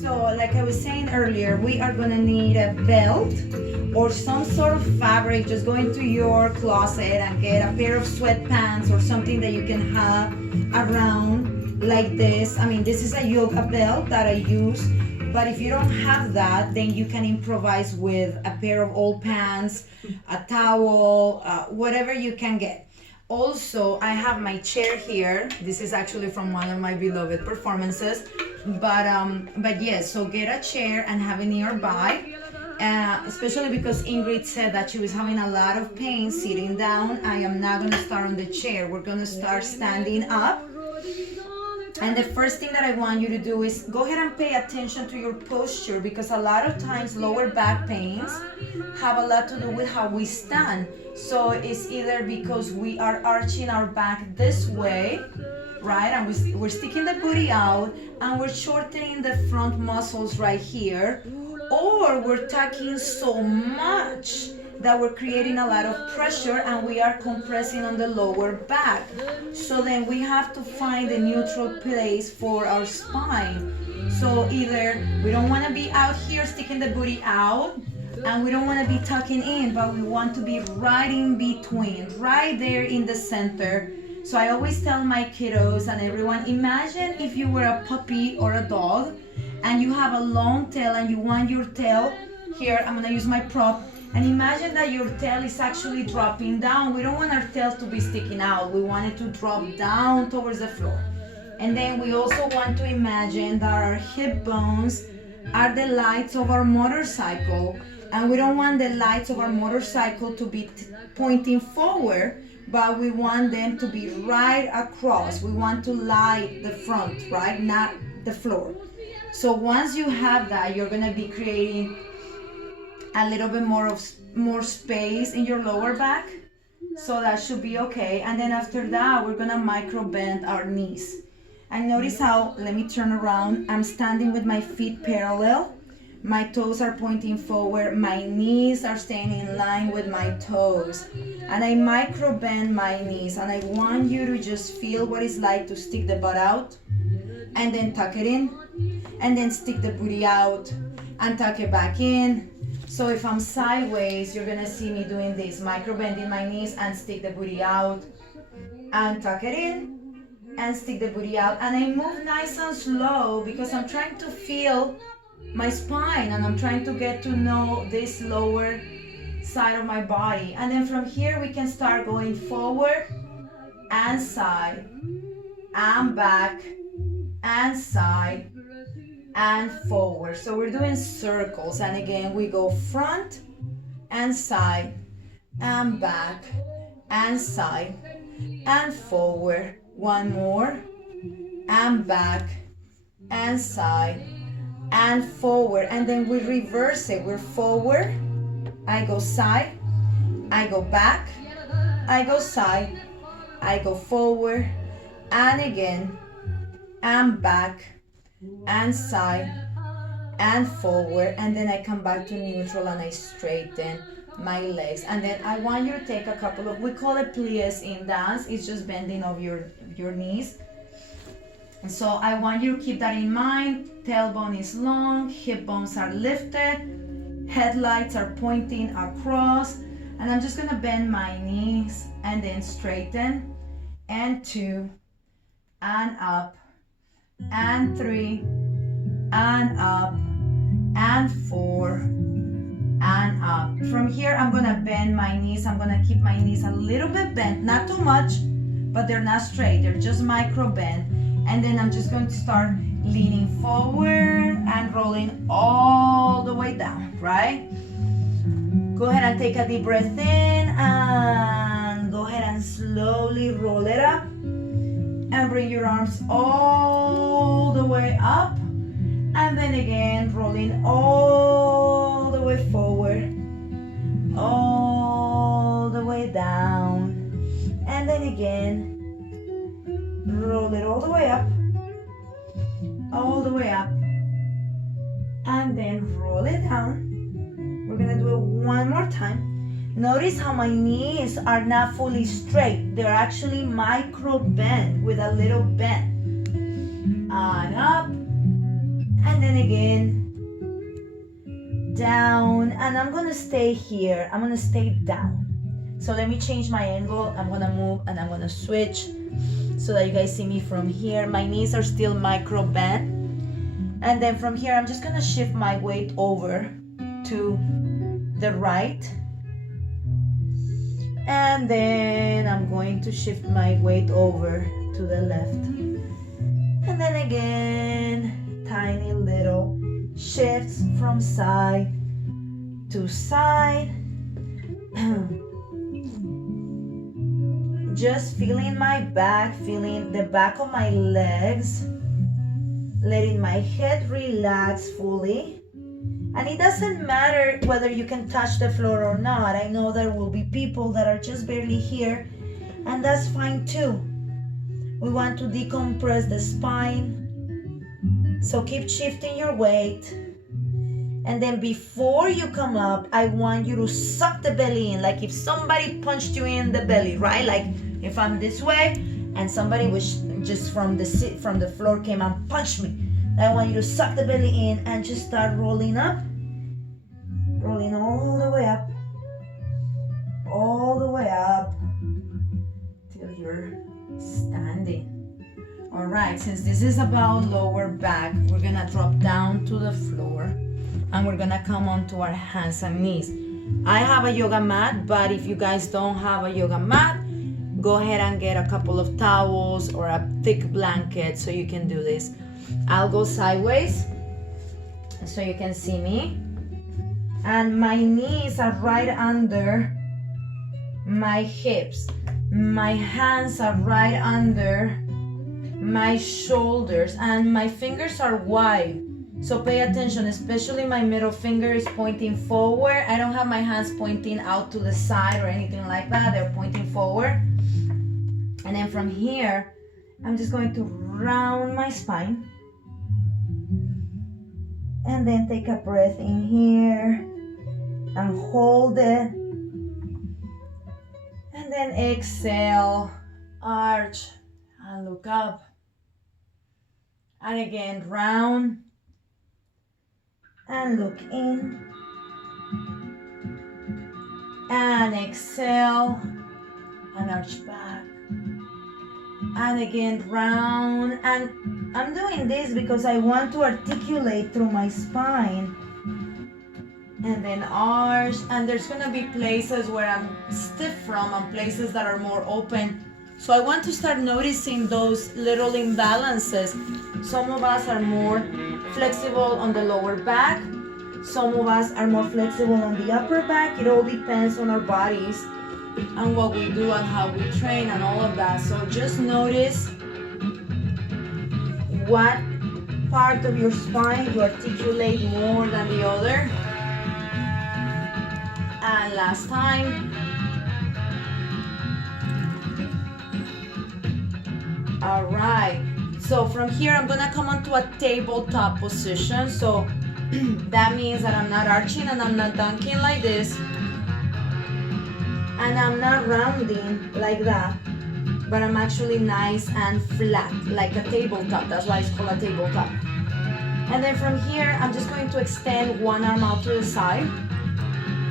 So like I was saying earlier, we are gonna need a belt or some sort of fabric. Just go into your closet and get a pair of sweatpants or something that you can have around like this. I mean, this is a yoga belt that I use, but if you don't have that, then you can improvise with a pair of old pants, a towel, whatever you can get. Also, I have my chair here. This is actually from one of my beloved performances. But yes, so get a chair and have it nearby. Especially because Ingrid said that she was having a lot of pain sitting down. I am not gonna start on the chair. We're gonna start standing up. And the first thing that I want you to do is go ahead and pay attention to your posture, because a lot of times lower back pains have a lot to do with how we stand. So it's either because we are arching our back this way, right? And we're sticking the booty out and we're shortening the front muscles right here, or we're tucking so much that we're creating a lot of pressure and we are compressing on the lower back. So then we have to find a neutral place for our spine. So either we don't want to be out here sticking the booty out, and we don't want to be tucking in, but we want to be right in between, right there in the center. So I always tell my kiddos and everyone, imagine if you were a puppy or a dog and you have a long tail and you want your tail, here I'm going to use my prop, and imagine that your tail is actually dropping down. We don't want our tails to be sticking out. We want it to drop down towards the floor. And then we also want to imagine that our hip bones are the lights of our motorcycle, and we don't want the lights of our motorcycle to be pointing forward, but we want them to be right across. We want to light the front, right? Not the floor. So once you have that, you're gonna be creating a little bit more space in your lower back. So that should be okay. And then after that, we're gonna micro bend our knees. And notice how, let me turn around, I'm standing with my feet parallel. My toes are pointing forward, my knees are staying in line with my toes. And I micro bend my knees, and I want you to just feel what it's like to stick the butt out and then tuck it in, and then stick the booty out and tuck it back in. So if I'm sideways, you're gonna see me doing this, micro bending my knees and stick the booty out and tuck it in and stick the booty out. And I move nice and slow because I'm trying to feel my spine and I'm trying to get to know this lower side of my body. And then from here we can start going forward and side and back and side and forward. So we're doing circles, and again we go front and side and back and side and forward. One more, and back and side and forward. And then we reverse it. We're forward, I go side, I go back, I go side, I go forward, and again, and back and side and forward. And then I come back to neutral and I straighten my legs. And then I want you to take a couple of, we call it plies in dance, it's just bending of your knees. And so I want you to keep that in mind. Tailbone is long, hip bones are lifted, headlights are pointing across, and I'm just gonna bend my knees and then straighten, and 2, and up, and 3, and up, and 4, and up. From here, I'm gonna bend my knees. I'm gonna keep my knees a little bit bent, not too much, but they're not straight, they're just micro bend. And then I'm just going to start leaning forward and rolling all the way down, right? Go ahead and take a deep breath in, and go ahead and slowly roll it up. And bring your arms all the way up. And then again, rolling all the way forward, all the way down. And then again, roll it all the way up, all the way up, and then roll it down. We're gonna do it one more time. Notice how my knees are not fully straight. They're actually micro bend with a little bend. And up, And then again, down, and I'm gonna stay here. I'm gonna stay down. So let me change my angle. I'm gonna move and I'm gonna switch so that you guys see me from here. My knees are still micro bent. And then from here, I'm just gonna shift my weight over to the right. And then I'm going to shift my weight over to the left. And then again, tiny little shifts from side to side. Just feeling my back, feeling the back of my legs, letting my head relax fully. And it doesn't matter whether you can touch the floor or not. I know there will be people that are just barely here, and that's fine too. We want to decompress the spine. So keep shifting your weight. And then before you come up, I want you to suck the belly in, like if somebody punched you in the belly, right? Like if I'm this way and somebody was just from the floor came and punched me. I want you to suck the belly in and just start rolling up. Rolling all the way up. All the way up till you're standing. All right, since this is about lower back, we're gonna drop down to the floor and we're gonna come onto our hands and knees. I have a yoga mat, but if you guys don't have a yoga mat, go ahead and get a couple of towels or a thick blanket so you can do this. I'll go sideways so you can see me. And my knees are right under my hips. My hands are right under my shoulders and my fingers are wide. So pay attention, especially my middle finger is pointing forward. I don't have my hands pointing out to the side or anything like that. They're pointing forward. And then from here, I'm just going to round my spine. And then take a breath in here and hold it. And then exhale, arch and look up. And again, round and look in. And exhale and arch back. And again, round. And I'm doing this because I want to articulate through my spine. And then arch. And there's gonna be places where I'm stiff from and places that are more open. So I want to start noticing those little imbalances. Some of us are more flexible on the lower back. Some of us are more flexible on the upper back. It all depends on our bodies and what we do and how we train and all of that. So just notice what part of your spine you articulate more than the other. And last time. All right. So from here, I'm gonna come onto a tabletop position. So that means that I'm not arching and I'm not dunking like this. And I'm not rounding like that, but I'm actually nice and flat, like a tabletop. That's why it's called a tabletop. And then from here, I'm just going to extend one arm out to the side.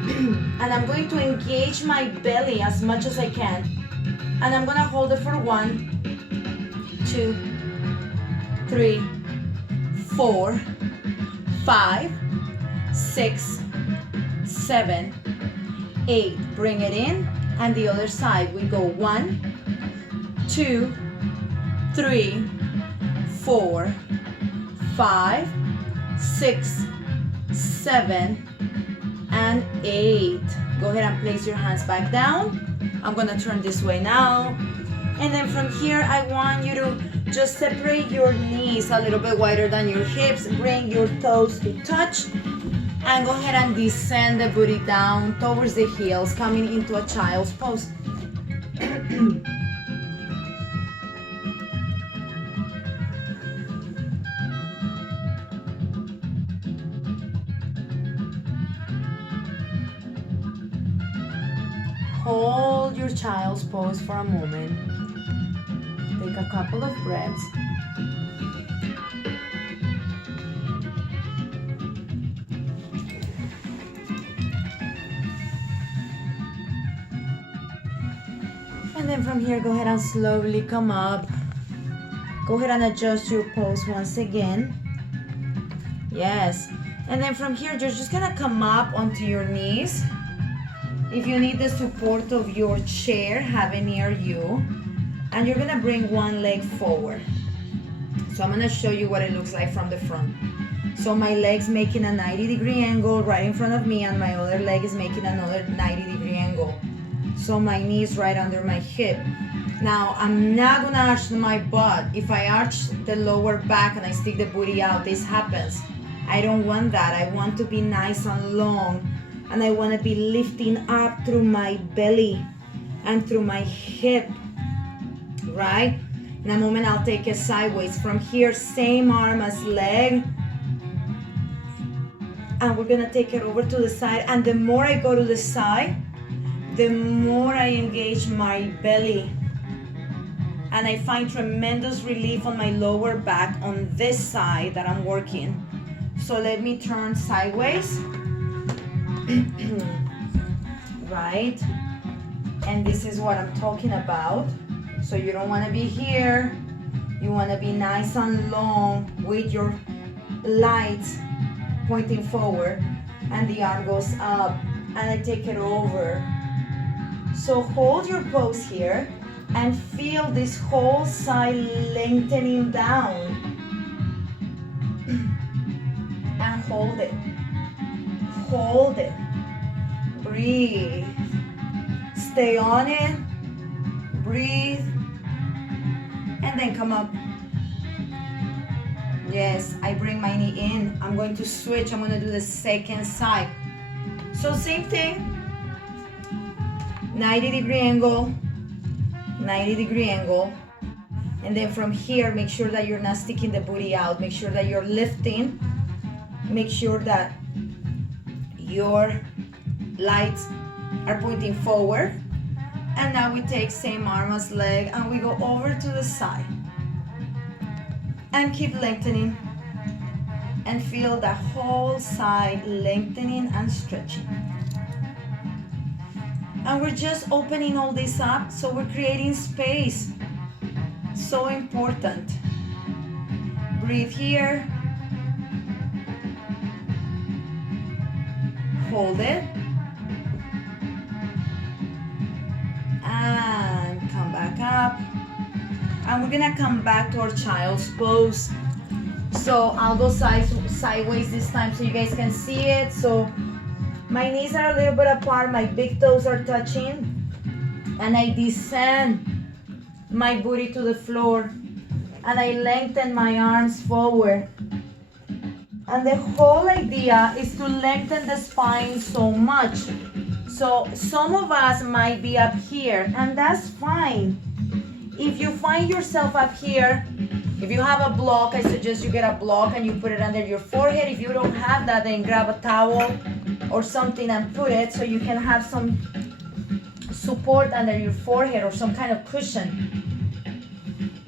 And I'm going to engage my belly as much as I can. And I'm gonna hold it for 1, 2, 3, 4, 5, 6, 7, 8. Bring it in, and the other side. We go 1, 2, 3, 4, 5, 6, 7, and 8. Go ahead and place your hands back down. I'm gonna turn this way now. And then from here, I want you to just separate your knees a little bit wider than your hips. Bring your toes to touch. And go ahead and descend the booty down towards the heels, coming into a child's pose. Hold your child's pose for a moment. Take a couple of breaths. And then from here, go ahead and slowly come up. Go ahead and adjust your pose once again. Yes. And then from here, you're just gonna come up onto your knees. If you need the support of your chair, have it near you. And you're gonna bring one leg forward. So I'm gonna show you what it looks like from the front. So my leg's making a 90-degree angle right in front of me, and my other leg is making another 90-degree angle. So my knee is right under my hip. Now I'm not gonna arch my butt. If I arch the lower back and I stick the booty out, this happens. I don't want that. I want to be nice and long, and I want to be lifting up through my belly and through my hip, right? In a moment, I'll take it sideways. From here, same arm as leg. And we're gonna take it over to the side. And the more I go to the side, the more I engage my belly. And I find tremendous relief on my lower back on this side that I'm working. So let me turn sideways. Right? And this is what I'm talking about. So you don't want to be here. You want to be nice and long with your lights pointing forward, and the arm goes up, and I take it over. So hold your pose here and feel this whole side lengthening down. And hold it. Hold it. Breathe. Stay on it. Breathe. And then come up. Yes, I bring my knee in. I'm going to switch. I'm going to do the second side. So same thing. 90-degree angle. 90-degree angle. And then from here, make sure that you're not sticking the booty out. Make sure that you're lifting. Make sure that your lights are pointing forward. And now we take same arm as leg and we go over to the side. And keep lengthening. And feel the whole side lengthening and stretching. And we're just opening all this up, so we're creating space. So important. Breathe here. Hold it. And come back up. And we're gonna come back to our child's pose. So I'll go sideways this time so you guys can see it. So my knees are a little bit apart, my big toes are touching, and I descend my booty to the floor, and I lengthen my arms forward. And the whole idea is to lengthen the spine so much. So some of us might be up here, and that's fine. If you find yourself up here, if you have a block, I suggest you get a block and you put it under your forehead. If you don't have that, then grab a towel or something and put it so you can have some support under your forehead or some kind of cushion.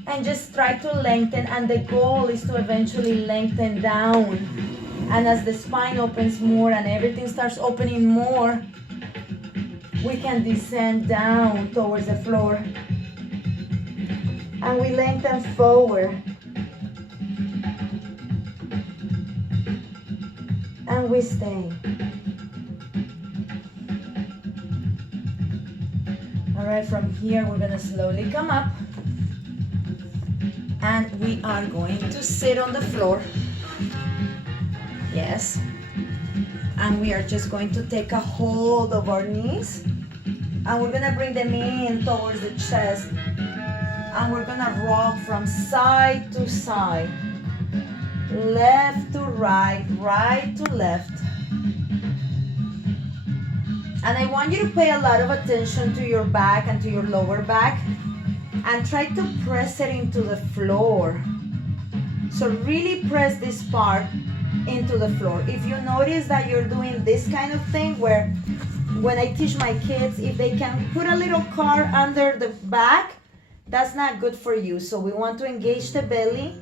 And just try to lengthen, and the goal is to eventually lengthen down. And as the spine opens more and everything starts opening more, we can descend down towards the floor. And we lengthen forward. And we stay. All right, from here we're gonna slowly come up. And we are going to sit on the floor. Yes. And we are just going to take a hold of our knees. And we're gonna bring them in towards the chest. And we're gonna rock from side to side. Left to right, right to left. And I want you to pay a lot of attention to your back and to your lower back. And try to press it into the floor. So really press this part into the floor. If you notice that you're doing this kind of thing where when I teach my kids, if they can put a little car under the back, that's not good for you. So we want to engage the belly.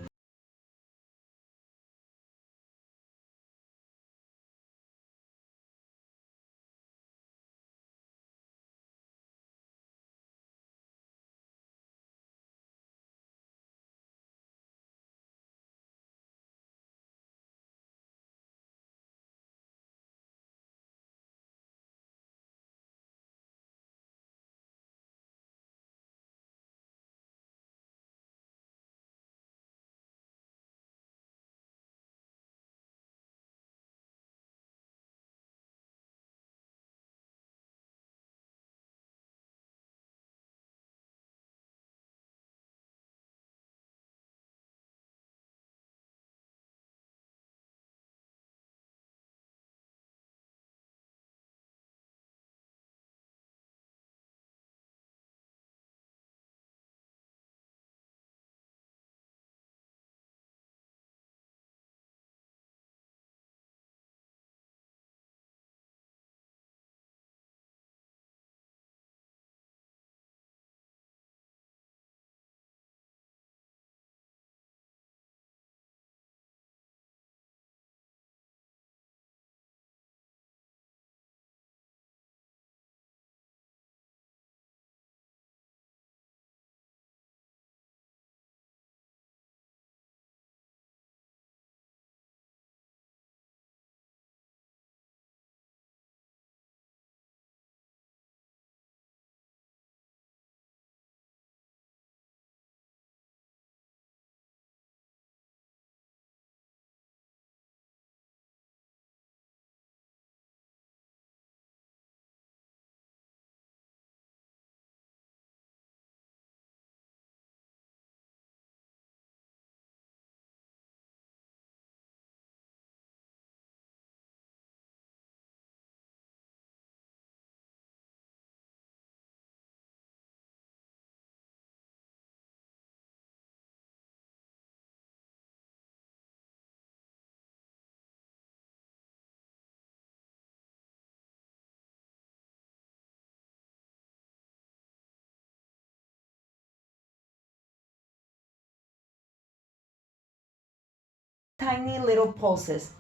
tiny little pulses,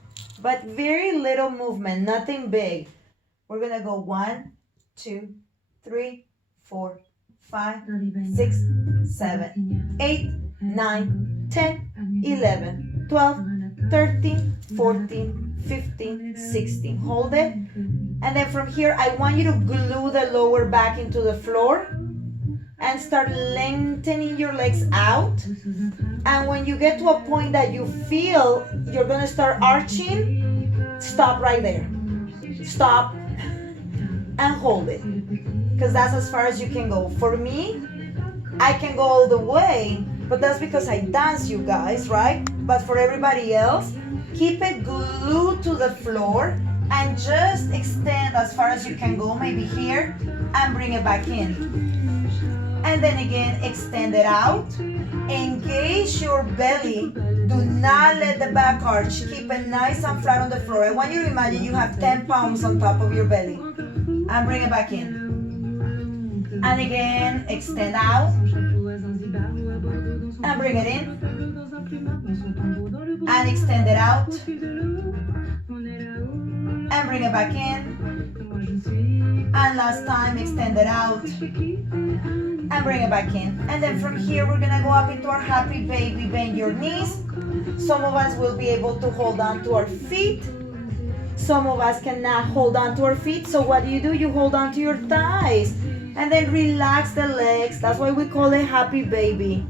but very little movement, nothing big. We're gonna go 1, 2, 3, 4, 5, 6, 7, 8, 9, 10, 11, 12, 13, 14, 15, 16. Hold it. And then from here, I want you to glue the lower back into the floor and start lengthening your legs out. And when you get to a point that you feel you're gonna start arching, stop right there. Stop and hold it, because that's as far as you can go. For me, I can go all the way, but that's because I dance, you guys, right? But for everybody else, keep it glued to the floor and just extend as far as you can go, maybe here, and bring it back in. And then again, extend it out. Engage your belly. Do not let the back arch. Keep it nice and flat on the floor. I want you to imagine you have 10 pounds on top of your belly. And bring it back in. And again, extend out. And bring it in. And extend it out. And bring it back in. And last time, extend it out. And bring it back in. And then from here, we're gonna go up into our happy baby. Bend your knees. Some of us will be able to hold on to our feet. Some of us cannot hold on to our feet. So what do? You hold on to your thighs. And then relax the legs. That's why we call it happy baby.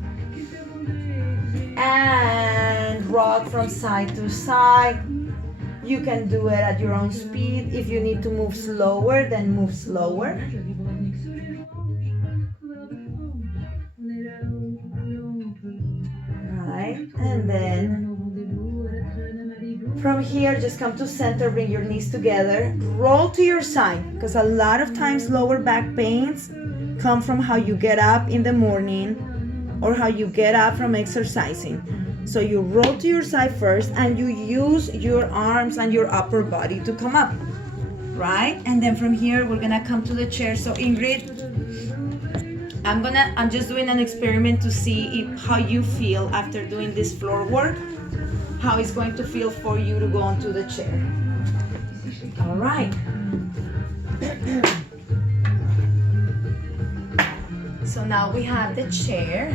And rock from side to side. You can do it at your own speed. If you need to move slower, then move slower. Right, and then from here, just come to center, bring your knees together, roll to your side, because a lot of times lower back pains come from how you get up in the morning or how you get up from exercising. So you roll to your side first and you use your arms and your upper body to come up, right? And then from here, we're gonna come to the chair. So Ingrid, I'm just doing an experiment to see how you feel after doing this floor work, how it's going to feel for you to go onto the chair. All right. So now we have the chair.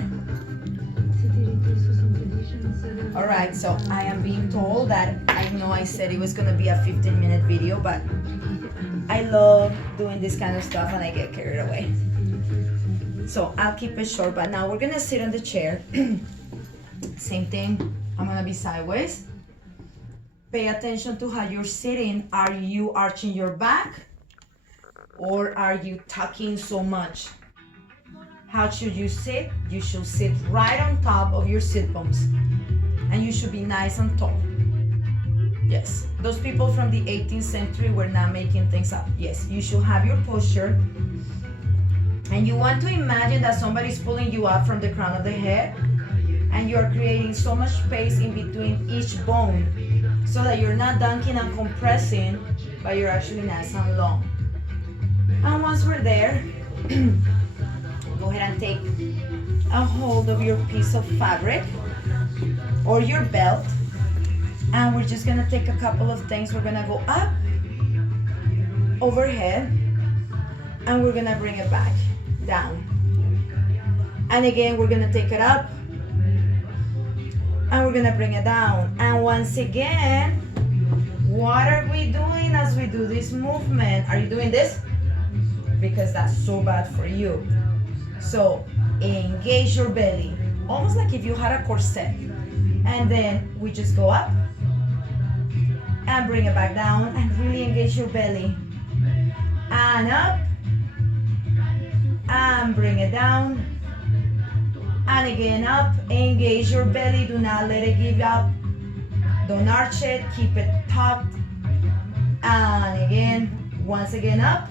All right, so I am being told that I know I said it was gonna be a 15-minute video, but I love doing this kind of stuff and I get carried away. So I'll keep it short, but now we're gonna sit on the chair. Same thing, I'm gonna be sideways. Pay attention to how you're sitting. Are you arching your back or are you tucking so much? How should you sit? You should sit right on top of your sit bones. And you should be nice and tall. Yes, those people from the 18th century were not making things up. Yes, you should have your posture. And you want to imagine that somebody's pulling you up from the crown of the head and you're creating so much space in between each bone so that you're not dunking and compressing, but you're actually nice and long. And once we're there, go ahead and take a hold of your piece of fabric or your belt, and we're just gonna take a couple of things. We're gonna go up, overhead, and we're gonna bring it back down. And again, we're gonna take it up, and we're gonna bring it down. And once again, what are we doing as we do this movement? Are you doing this? Because that's so bad for you. So engage your belly, almost like if you had a corset. And then we just go up and bring it back down and really engage your belly. And up and bring it down. And again up, engage your belly, do not let it give up. Don't arch it, keep it tucked. And again, once again up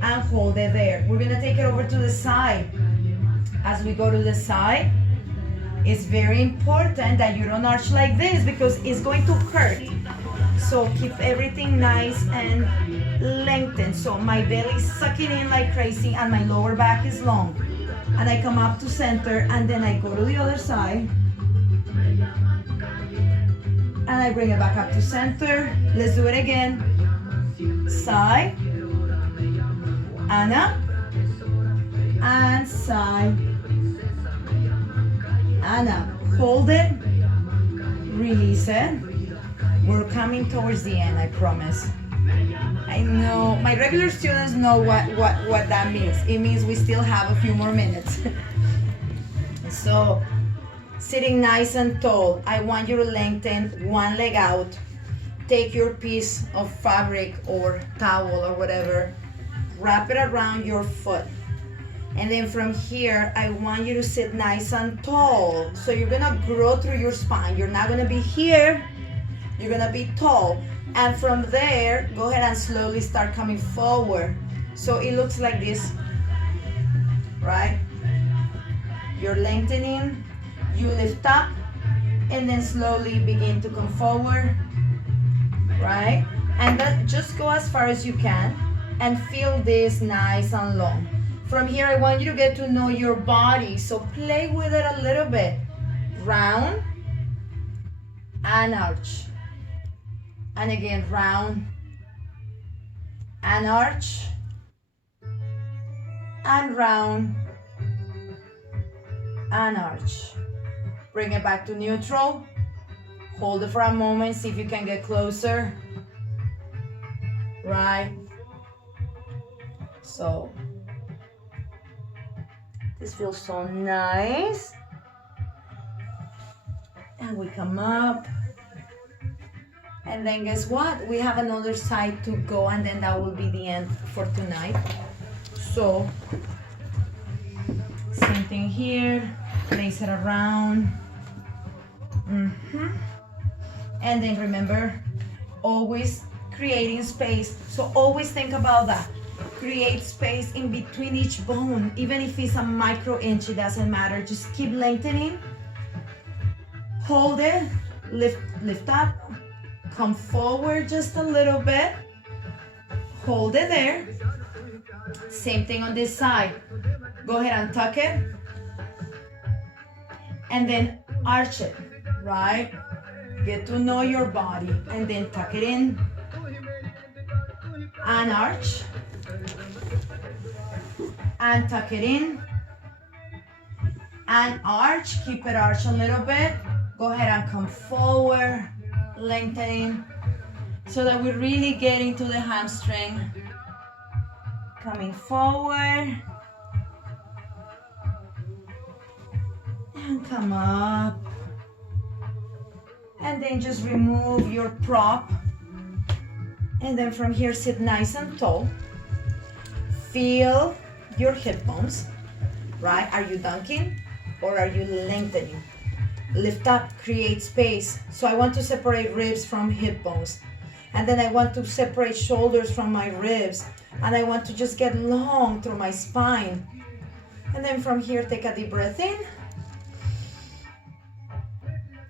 and hold it there. We're gonna take it over to the side. As we go to the side, it's very important that you don't arch like this because it's going to hurt. So keep everything nice and lengthened. So my belly is sucking in like crazy and my lower back is long. And I come up to center and then I go to the other side. and I bring it back up to center. Let's do it again. Side, and up, and side, and up. Hold it, release it. We're coming towards the end, I promise. I know, my regular students know what that means. It means we still have a few more minutes. So, sitting nice and tall, I want you to lengthen one leg out. Take your piece of fabric or towel or whatever, wrap it around your foot. And then from here, I want you to sit nice and tall. So you're gonna grow through your spine. You're not gonna be here, you're gonna be tall. And from there, go ahead and slowly start coming forward. So it looks like this, right? You're lengthening, you lift up, and then slowly begin to come forward, right? And then just go as far as you can and feel this nice and long. From here, I want you to get to know your body, so play with it a little bit. Round and arch. And again, round and arch and round and arch. Bring it back to neutral. Hold it for a moment, see if you can get closer. Right. So, this feels so nice. And we come up. And then guess what? We have another side to go, and then that will be the end for tonight. So, same thing here. Place it around. And then remember, always creating space. So always think about that. Create space in between each bone. Even if it's a micro inch, it doesn't matter. Just keep lengthening. Hold it. Lift up. Come forward just a little bit. Hold it there. Same thing on this side. Go ahead and tuck it. And then arch it, right? Get to know your body. And then tuck it in. And arch. And tuck it in. And arch. Keep it arched a little bit. Go ahead and come forward. Lengthening so that we're really getting to the hamstring. Coming forward and come up, and then just remove your prop, and then from here sit nice and tall. Feel your hip bones, right? Are you dunking or are you lengthening? Lift up, create space. So I want to separate ribs from hip bones. And then I want to separate shoulders from my ribs. And I want to just get long through my spine. And then from here, take a deep breath in.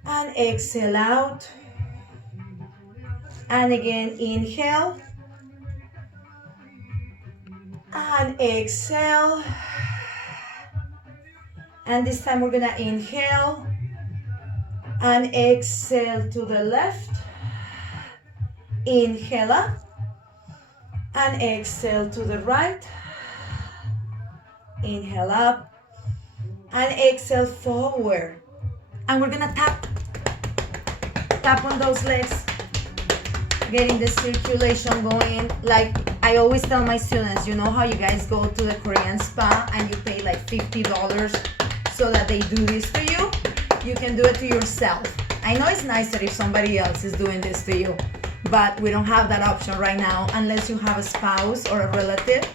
And exhale out. And again, inhale. And exhale. And this time we're gonna inhale. And exhale to the left. Inhale up. And exhale to the right. Inhale up. And exhale forward. And we're gonna tap on those legs. Getting the circulation going. Like I always tell my students, you know how you guys go to the Korean spa and you pay like $50 so that they do this to you? You can do it to yourself. I know it's nicer if somebody else is doing this to you, but we don't have that option right now unless you have a spouse or a relative.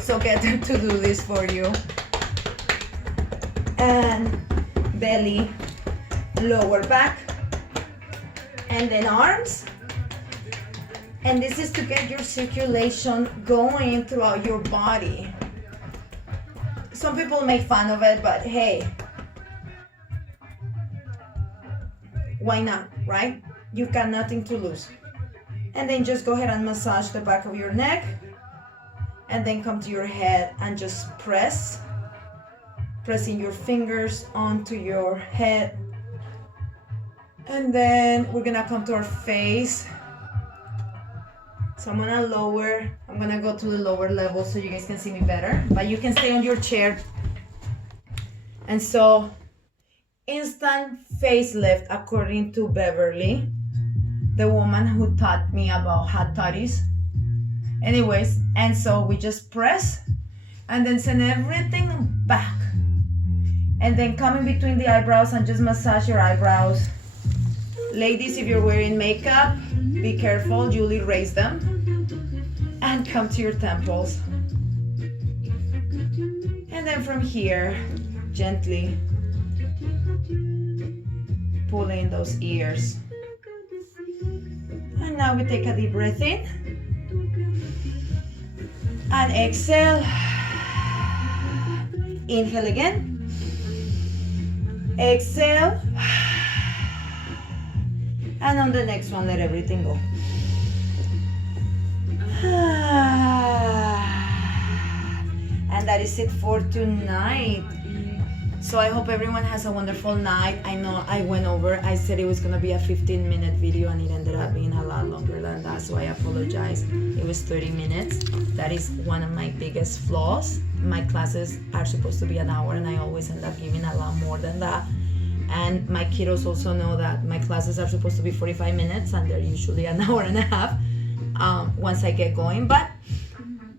So get them to do this for you. And belly, lower back, and then arms. And this is to get your circulation going throughout your body. Some people make fun of it, but hey, why not, right? You've got nothing to lose. And then just go ahead and massage the back of your neck. And then come to your head and just pressing your fingers onto your head. And then we're gonna come to our face. So I'm gonna go to the lower level so you guys can see me better, but you can stay on your chair. And so, instant facelift according to Beverly, the woman who taught me about hot toddies. Anyways, and so we just press and then send everything back. And then come in between the eyebrows and just massage your eyebrows. Ladies, if you're wearing makeup, be careful, you'll erase them. And come to your temples. And then from here, gently pull in those ears. And now we take a deep breath in. And exhale. Inhale again. Exhale. And on the next one, let everything go. And that is it for tonight. So I hope everyone has a wonderful night. I know I went over. I said it was going to be a 15-minute video and it ended up being a lot longer than that. So I apologize. It was 30 minutes. That is one of my biggest flaws. My classes are supposed to be an hour and I always end up giving a lot more than that. And my kiddos also know that my classes are supposed to be 45 minutes and they're usually an hour and a half once I get going. But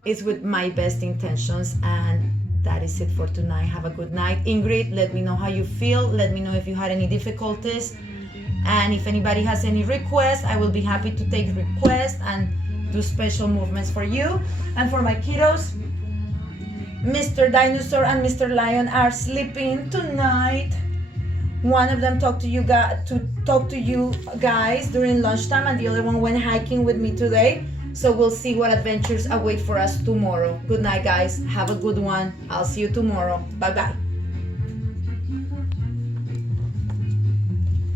it's with my best intentions, and that is it for tonight. Have a good night. Ingrid, let me know how you feel. Let me know if you had any difficulties. And if anybody has any requests, I will be happy to take requests and do special movements for you. And for my kiddos, Mr. Dinosaur and Mr. Lion are sleeping tonight. One of them talked to you guys during lunchtime, and the other one went hiking with me today. So we'll see what adventures await for us tomorrow. Good night, guys. Have a good one. I'll see you tomorrow. Bye-bye.